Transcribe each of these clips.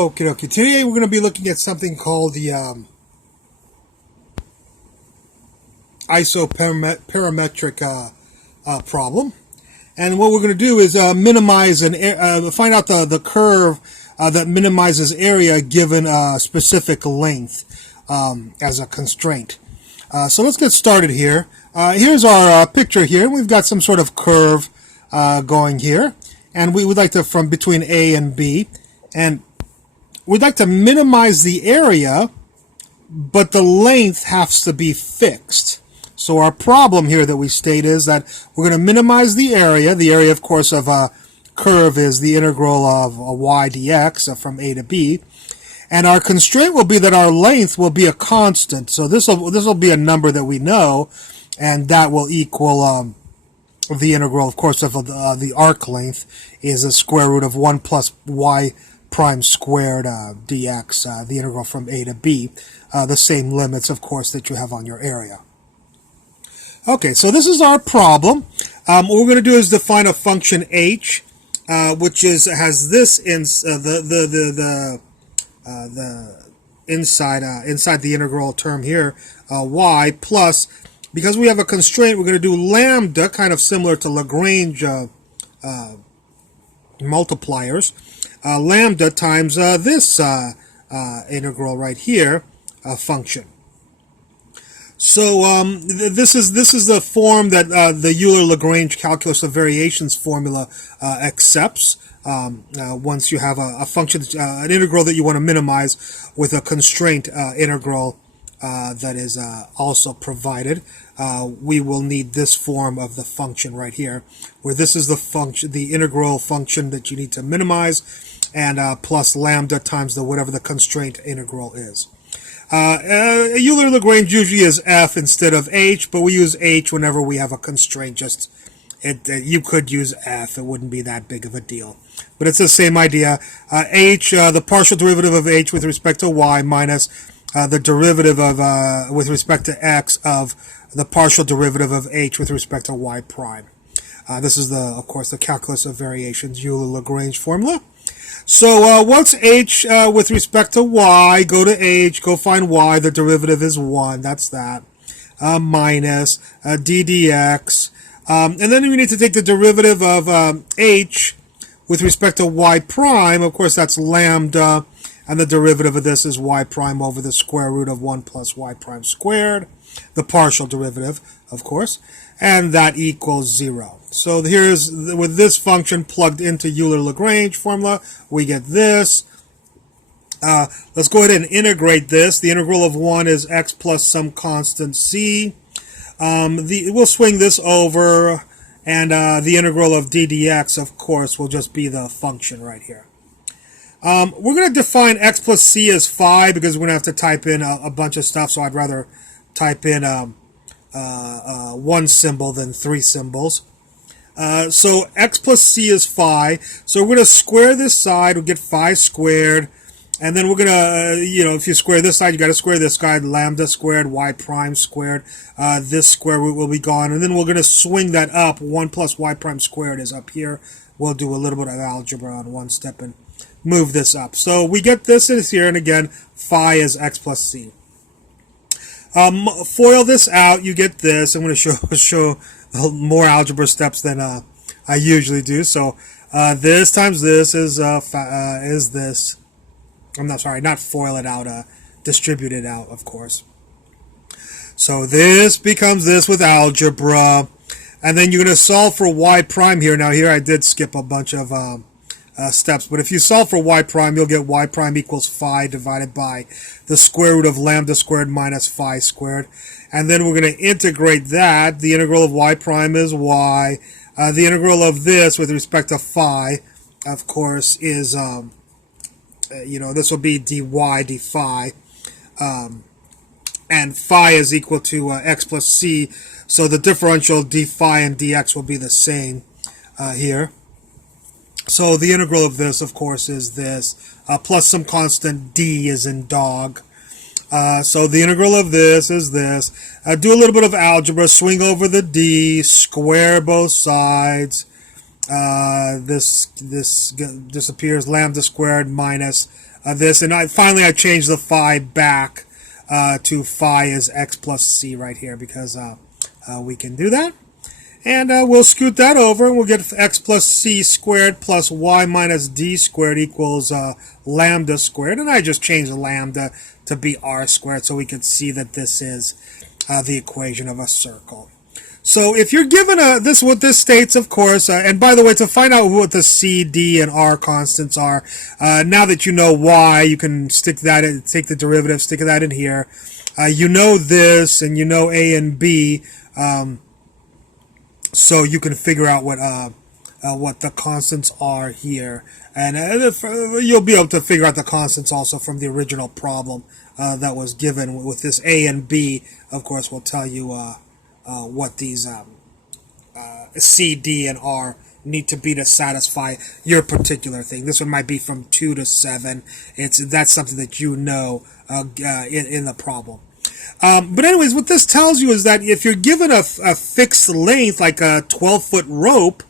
Okay, okay. Today we're going to be looking at something called the isoperimetric problem. And what we're going to do is minimize find out the curve that minimizes area given a specific length as a constraint. So let's get started here. Here's our picture here. We've got some sort of curve going here. And we would like to, from between A and B. And we'd like to minimize the area, but the length has to be fixed. So our problem here that we state is that we're going to minimize the area. The area, of course, of a curve is the integral of y dx from A to B. And our constraint will be that our length will be a constant. So this will be a number that we know, and that will equal the integral, of course, of the arc length is the square root of 1 plus y prime squared dx, the integral from A to B, the same limits, of course, that you have on your area. Okay, so this is our problem. What we're going to do is define a function h, which has this inside the integral term here, y plus. Because we have a constraint, we're going to do lambda, kind of similar to Lagrange multipliers. Lambda times this integral right here, function. So this is the form that the Euler-Lagrange calculus of variations formula accepts. Once you have a function, an integral that you want to minimize with a constraint integral that is also provided, we will need this form of the function right here, where this is the function, the integral function that you need to minimize, and plus lambda times whatever the constraint integral is. Euler-Lagrange usually is f instead of h, but we use h whenever we have a constraint. You could use f; it wouldn't be that big of a deal. But it's the same idea. H, the partial derivative of h with respect to y minus the derivative of with respect to x of the partial derivative of h with respect to y prime. This is of course, the calculus of variations Euler-Lagrange formula. So what's h with respect to y? Go to h, go find y. The derivative is 1. That's that. Minus d dx. And then we need to take the derivative of h with respect to y prime. Of course, that's lambda. And the derivative of this is y prime over the square root of 1 plus y prime squared. The partial derivative, of course. And that equals 0. So here's, with this function plugged into Euler-Lagrange formula, we get this. Let's go ahead and integrate this. The integral of 1 is x plus some constant c. We'll swing this over, and the integral of d dx, of course, will just be the function right here. We're going to define x plus c as phi because we're going to have to type in a bunch of stuff, so I'd rather type in one symbol than 3 symbols. So x plus c is phi. So we're going to square this side. We'll get phi squared. And then we're going to, if you square this side, you got to square this side. Lambda squared, y prime squared. This square root will be gone. And then we're going to swing that up. 1 plus y prime squared is up here. We'll do a little bit of algebra on one step and move this up. So we get this is here. And again, phi is x plus c. Foil this out, you get this. I'm going to show more algebra steps than I usually do. So this times this is this. I'm not sorry, not foil it out, distribute it out, of course. So this becomes this with algebra, and then you're going to solve for y prime here. Now here I did skip a bunch of steps, but if you solve for y prime, you'll get y prime equals phi divided by the square root of lambda squared minus phi squared. And then we're going to integrate that. The integral of y prime is y. The integral of this with respect to phi, of course, is, this will be dy d phi. And phi is equal to x plus c. So the differential d phi and dx will be the same here. So the integral of this, of course, is this, plus some constant d is in dog. So the integral of this is this. Do a little bit of algebra, swing over the d, square both sides, this disappears, lambda squared minus this, and finally I changed the phi back to phi is x plus c right here, because we can do that. And we'll scoot that over, and we'll get x plus c squared plus y minus d squared equals lambda squared. And I just changed the lambda to be r squared so we can see that this is the equation of a circle. So if you're given what this states, of course, and by the way, to find out what the c, d, and r constants are, now that you know y, you can stick that in, take the derivative, stick that in here. You know this, and you know a and b. So you can figure out what the constants are here, and you'll be able to figure out the constants also from the original problem that was given with this a and b. Of course, will tell you what these c, d, and r need to be to satisfy your particular thing. This one might be from 2 to 7. That's something that you know in the problem. But anyways, what this tells you is that if you're given a fixed length, like a 12-foot rope,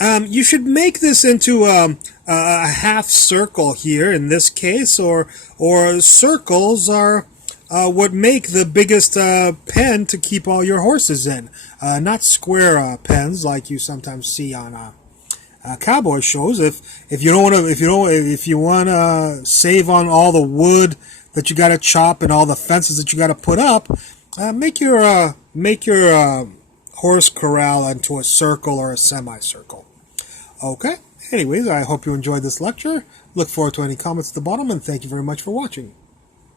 you should make this into a half circle here in this case, or circles are what make the biggest pen to keep all your horses in, not square pens like you sometimes see on cowboy shows. If you want to save on all the wood that you got to chop and all the fences that you got to put up, make your horse corral into a circle or a semicircle. Okay. Anyways, I hope you enjoyed this lecture. Look forward to any comments at the bottom, and thank you very much for watching.